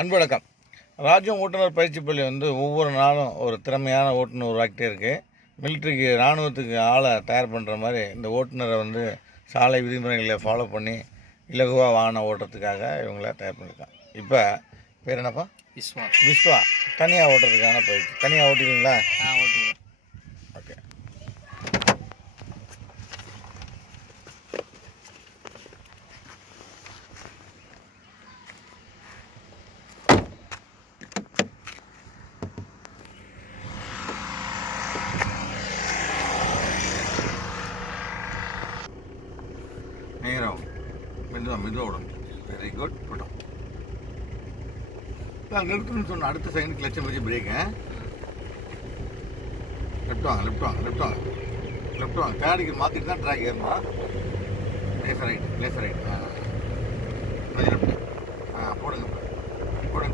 அன்பு வணக்கம். ராஜ்யம் ஓட்டுநர் பயிற்சி பள்ளி ஒவ்வொரு நாளும் ஒரு திறமையான ஓட்டுநர் உருவாக்கிட்டே இருக்குது. மிலிட்ரிக்கு இராணுவத்துக்கு ஆளை தயார் பண்ணுற மாதிரி இந்த ஓட்டுநரை சாலை விதிமுறைகளை ஃபாலோ பண்ணி இலகுவாக வாகனம் ஓட்டுறதுக்காக இவங்கள தயார் பண்ணியிருக்காங்க. இப்போ பேர் என்னப்பா? விஸ்வா. தனியாக ஓட்டுறதுக்கான பயிற்சி. தனியாக ஓட்டிடுவீங்களா? ஓட்டுங்க. ஓகே. நேரம் மெதுவாக விடணும். Very good. விட்டோம். நிறுத்தணும்னு சொன்ன அடுத்த செகண்ட் கிளச்சை வச்சு பிரேக்கு. லெஃப்ட் வாங்க. தேடிக்கு மாற்றிட்டு தான் ட்ராக் ஏறணும். Laser right. லெஃப்ட். போடுங்க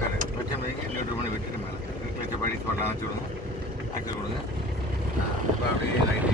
காரு. கிளச்சை வைங்க. நியூட்ரல் பண்ணி விட்டுட்டு மேலே கிளச்சை படி ஸ்பாட்டில் அணைச்சி விடுங்க. ஆக்சல் கொடுங்க. இப்போ அப்படியே ரைட்